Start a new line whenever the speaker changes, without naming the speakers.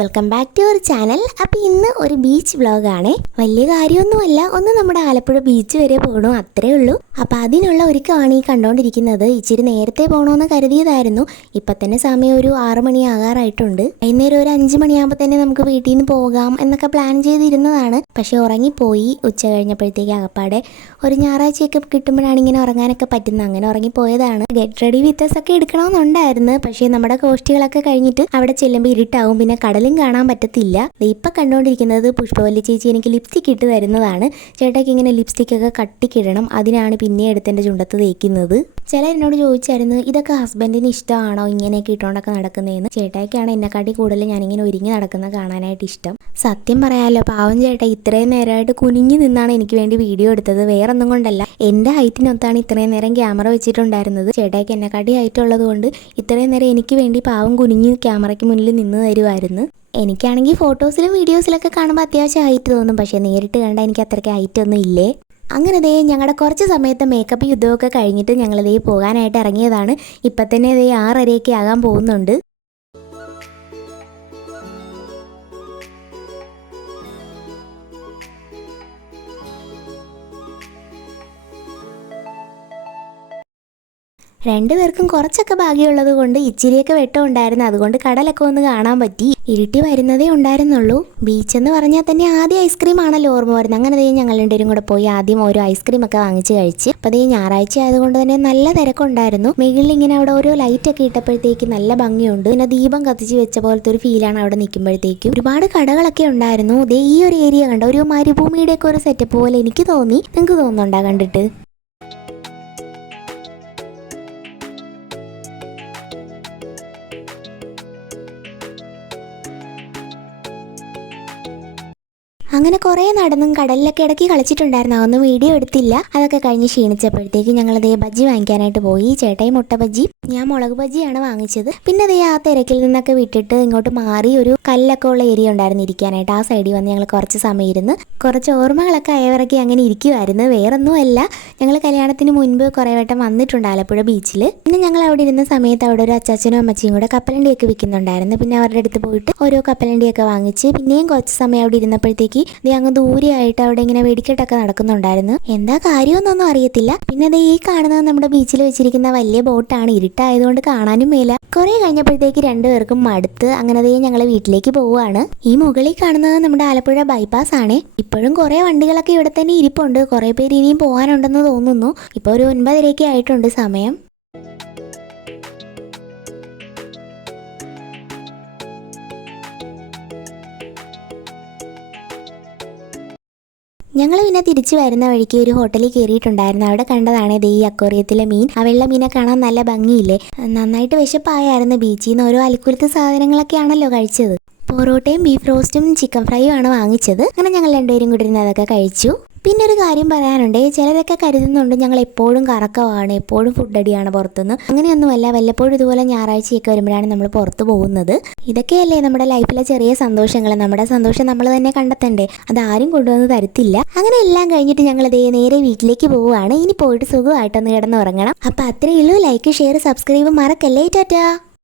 Welcome back to our channel. അപ്പോൾ ഇന്ന് ഒരു ബീച്ച് വ്ളോഗാണ്. വലിയ കാര്യമൊന്നുമല്ല ഒന്ന് നമ്മുടെ ആലപ്പുഴ ബീച്ച് വരെ പോകണോ അത്രേ ഉള്ളൂ. അപ്പോൾ അതിനുള്ള ഒരുക്കമാണ് ഈ കണ്ടുകൊണ്ടിരിക്കുന്നത് ഇച്ചിരി നേരത്തെ പോകണമെന്ന് കരുതിയതായിരുന്നു. ഇപ്പം തന്നെ സമയം ഒരു ആറു മണി ആകാറായിട്ടുണ്ട്. വൈകുന്നേരം ഒരു അഞ്ച് മണിയാകുമ്പോൾ തന്നെ നമുക്ക് വീട്ടിൽ നിന്ന് പോകാം എന്നൊക്കെ പ്ലാൻ ചെയ്തിരുന്നതാണ്. പക്ഷേ ഉറങ്ങിപ്പോയി ഉച്ച കഴിഞ്ഞപ്പോഴത്തേക്ക് അകപ്പാടെ ഒരു ഞായറാഴ്ചയൊക്കെ കിട്ടുമ്പോഴാണ് ഇങ്ങനെ ഉറങ്ങാനൊക്കെ പറ്റുന്നത്. അങ്ങനെ ഉറങ്ങിപ്പോയതാണ്. ഗെറ്റ് റെഡി വിത്തസ് ഒക്കെ എടുക്കണമെന്നുണ്ടായിരുന്നു. പക്ഷേ നമ്മുടെ കോഷ്ടികളൊക്കെ കഴിഞ്ഞിട്ട് അവിടെ ചെല്ലുമ്പോൾ ഇരുട്ടാവും. പിന്നെ കടലും കാണാൻ പറ്റത്തില്ല. ഇപ്പം കണ്ടുകൊണ്ടിരിക്കുന്നത് പുഷ്പവല്ലി ചേച്ചി എനിക്ക് ലിപ്സ്റ്റിക് ഇട്ട് തരുന്നതാണ്. ചേട്ടയ്ക്ക് ഇങ്ങനെ ലിപ്സ്റ്റിക് ഒക്കെ കട്ടിക്കിടണം. അതിനാണ് പിന്നെ എടുത്ത് എന്റെ ചുണ്ടത്ത് തേക്കുന്നത്. ചില എന്നോട് ചോദിച്ചായിരുന്നു ഇതൊക്കെ ഹസ്ബൻഡിന് ഇഷ്ടമാണോ ഇങ്ങനെയൊക്കെ ഇട്ടുകൊണ്ടൊക്കെ നടക്കുന്നതെന്ന്? ചേട്ടായിക്കാണ് എന്നെക്കാട്ടി കൂടുതൽ ഞാനിങ്ങനെ ഒരുങ്ങി നടക്കുന്നത് കാണാനായിട്ട് ഇഷ്ടം. സത്യം പറയാമല്ലോ പാവം ചേട്ടാ ഇത്രയും നേരമായിട്ട് കുനിഞ്ഞു നിന്നാണ് എനിക്ക് വേണ്ടി വീഡിയോ എടുത്തത്. വേറൊന്നും കൊണ്ടല്ല. എന്റെ ഹൈറ്റിനൊത്താണ് ഇത്രയും നേരം ക്യാമറ വെച്ചിട്ടുണ്ടായിരുന്നത്. ചേട്ടായിക്ക് എന്നെക്കാട്ടി ഹൈറ്റ് ഉള്ളത് കൊണ്ട് ഇത്രയും നേരം എനിക്ക് വേണ്ടി പാവം കുനിഞ്ഞ് ക്യാമറയ്ക്ക് മുന്നിൽ നിന്ന് തരുമായിരുന്നു. എനിക്കാണെങ്കിൽ ഫോട്ടോസിലും വീഡിയോസിലൊക്കെ കാണുമ്പോൾ അത്യാവശ്യം ഹൈറ്റ് തോന്നും. പക്ഷേ നേരിട്ട് കണ്ടാൽ എനിക്ക് അത്രയ്ക്ക് ഹൈറ്റ് ഒന്നും ഇല്ലേ? അങ്ങനെ ദേ ഞങ്ങളുടെ കുറച്ച് സമയത്ത് മേക്കപ്പ് യുദ്ധമൊക്കെ കഴിഞ്ഞിട്ട് ഞങ്ങളിതേ പോകാനായിട്ട് ഇറങ്ങിയതാണ് ഇപ്പം തന്നെ ദേ ആറരയൊക്കെ ആകാൻ പോകുന്നുണ്ട്. രണ്ടുപേർക്കും കുറച്ചൊക്കെ ഭാഗ്യമുള്ളത് കൊണ്ട് ഇച്ചിരിയൊക്കെ വെട്ടം ഉണ്ടായിരുന്നു. അതുകൊണ്ട് കടലൊക്കെ ഒന്ന് കാണാൻ പറ്റി. ഇരുട്ടി വരുന്നതേ ഉണ്ടായിരുന്നുള്ളൂ. ബീച്ച് എന്ന് പറഞ്ഞാൽ തന്നെ ആദ്യം ഐസ്ക്രീം ആണല്ലോ ഓർമ്മ വരുന്നത്. അങ്ങനെ തന്നെ ഞങ്ങൾ രണ്ടുപേരും കൂടെ പോയി ആദ്യം ഓരോ ഐസ്ക്രീം ഒക്കെ വാങ്ങിച്ച് കഴിച്ച്. അപ്പോൾ അതേ ഞായറാഴ്ച ആയതുകൊണ്ട് തന്നെ നല്ല തിരക്കുണ്ടായിരുന്നു മുകളിൽ ഇങ്ങനെ അവിടെ ഓരോ ലൈറ്റ് ഒക്കെ ഇട്ടപ്പോഴത്തേക്ക് നല്ല ഭംഗിയുണ്ട്. പിന്നെ ദീപം കത്തിച്ച് വെച്ച പോലത്തെ ഒരു ഫീലാണ് അവിടെ നിൽക്കുമ്പോഴത്തേക്കും. ഒരുപാട് കടകളൊക്കെ ഉണ്ടായിരുന്നു. ദേ ഈ ഒരു ഏരിയ കണ്ട? ഒരു മരുഭൂമിയുടെ ഒക്കെ ഒരു സെറ്റപ്പ് പോലെ എനിക്ക് തോന്നി. നിങ്ങൾക്ക് തോന്നുന്നുണ്ടോ കണ്ടിട്ട്? അങ്ങനെ കുറേ നടന്നും കടലിലൊക്കെ ഇടയ്ക്ക് കളിച്ചിട്ടുണ്ടായിരുന്നു. അതൊന്നും വീഡിയോ എടുത്തില്ല. അതൊക്കെ കഴിഞ്ഞ് ക്ഷീണിച്ചപ്പോഴത്തേക്ക് ഞങ്ങൾ ദേ ബജ്ജി വാങ്ങിക്കാനായിട്ട് പോയി. ചേട്ടായി മുട്ട ബജ്ജി ഞാൻ മുളക് ബജ്ജിയാണ് വാങ്ങിച്ചത്. പിന്നെ ദേ ആ തിരക്കിൽ നിന്നൊക്കെ വിട്ടിട്ട് ഇങ്ങോട്ട് മാറി ഒരു കല്ലൊക്കെ ഉള്ള ഏരിയ ഉണ്ടായിരുന്നു ഇരിക്കാനായിട്ട്. ആ സൈഡിൽ വന്ന് ഞങ്ങൾ കുറച്ച് സമയം ഇരുന്ന് കുറച്ച് ഓർമ്മകളൊക്കെ അയവിറക്കി അങ്ങനെ ഇരിക്കുമായിരുന്നു വേറൊന്നുമല്ല ഞങ്ങൾ കല്യാണത്തിന് മുൻപ് കുറേ വട്ടം വന്നിട്ടുണ്ട് ആലപ്പുഴ ബീച്ചിൽ. പിന്നെ ഞങ്ങൾ അവിടെ ഇരുന്ന സമയത്ത് അവിടെ ഒരു അച്ചാച്ചനും അമ്മച്ചിയും കൂടെ കപ്പലണ്ടിയൊക്കെ വിൽക്കുന്നുണ്ടായിരുന്നു. പിന്നെ അവരുടെ അടുത്ത് പോയിട്ട് ഓരോ കപ്പലണ്ടിയൊക്കെ വാങ്ങിച്ച് പിന്നെയും കുറച്ച് സമയം അവിടെ ഇരുന്നപ്പോഴത്തേക്ക് ദേ അങ്ങ് ദൂരെയായിട്ട് അവിടെ ഇങ്ങനെ വെടിക്കെട്ടൊക്കെ നടക്കുന്നുണ്ടായിരുന്നു. എന്താ കാര്യമൊന്നൊന്നും അറിയത്തില്ല. പിന്നെ ദേ ഈ കാണുന്നത് നമ്മുടെ ബീച്ചിൽ വെച്ചിരിക്കുന്ന വലിയ ബോട്ടാണ്. ഇരുട്ടായതുകൊണ്ട് കാണാനും മേല. കുറെ കഴിഞ്ഞപ്പോഴത്തേക്ക് രണ്ടുപേർക്കും മടുത്ത് അങ്ങനെ ദേ ഞങ്ങളെ വീട്ടിലേക്ക് പോവുകയാണ്. ഈ മുകളിൽ കാണുന്നത് നമ്മുടെ ആലപ്പുഴ ബൈപ്പാസ് ആണ്. ഇപ്പോഴും കുറെ വണ്ടികളൊക്കെ ഇവിടെ തന്നെ ഇരിപ്പുണ്ട്. കുറെ പേര് ഇനിയും പോകാനുണ്ടെന്ന് തോന്നുന്നു. ഇപ്പോൾ ഒരു ഒൻപതരയൊക്കെ ആയിട്ടുണ്ട് സമയം. ഞങ്ങൾ പിന്നെ തിരിച്ചു വരുന്ന വഴിക്ക് ഒരു ഹോട്ടലിൽ കയറിയിട്ടുണ്ടായിരുന്നു. അവിടെ കണ്ടതാണ് ഇത് ഈ അക്വറിയത്തിലെ മീൻ. ആ വെള്ള മീനെ കാണാൻ നല്ല ഭംഗിയില്ലേ? നന്നായിട്ട് വിശപ്പായായിരുന്നു ബീച്ചിൽ നിന്ന് ഓരോ അലിക്കുരുത്ത് സാധനങ്ങളൊക്കെയാണല്ലോ കഴിച്ചത്. പൊറോട്ടയും ബീഫ് റോസ്റ്റും ചിക്കൻ ഫ്രൈയും ആണ് വാങ്ങിച്ചത്. അങ്ങനെ ഞങ്ങൾ രണ്ടുപേരും കൂടി അതൊക്കെ കഴിച്ചു. പിന്നെ ഒരു കാര്യം പറയാനുണ്ട്. ചിലരൊക്കെ കരുതുന്നുണ്ട് ഞങ്ങൾ എപ്പോഴും കറക്കമാണ് എപ്പോഴും ഫുഡ് അടിയാണ് പുറത്തുനിന്ന്. അങ്ങനെയൊന്നുമല്ല വല്ലപ്പോഴും ഇതുപോലെ ഞായറാഴ്ചയൊക്കെ വരുമ്പോഴാണ് നമ്മൾ പുറത്ത് പോകുന്നത്. ഇതൊക്കെയല്ലേ നമ്മുടെ ലൈഫിലെ ചെറിയ സന്തോഷങ്ങൾ. നമ്മുടെ സന്തോഷം നമ്മൾ തന്നെ കണ്ടെത്തണ്ടേ? അത് ആരും കൊണ്ടുവന്ന് തരത്തില്ല. അങ്ങനെ എല്ലാം കഴിഞ്ഞിട്ട് ഞങ്ങൾ ദേ നേരെ വീട്ടിലേക്ക് പോവുകയാണ്. ഇനി പോയിട്ട് സുഖമായിട്ടൊന്ന് കിടന്നുറങ്ങണം. അപ്പം അത്രയേ ഉള്ളൂ. ലൈക്ക് ഷെയർ സബ്സ്ക്രൈബ് മറക്കല്ലേ. ടാറ്റാ.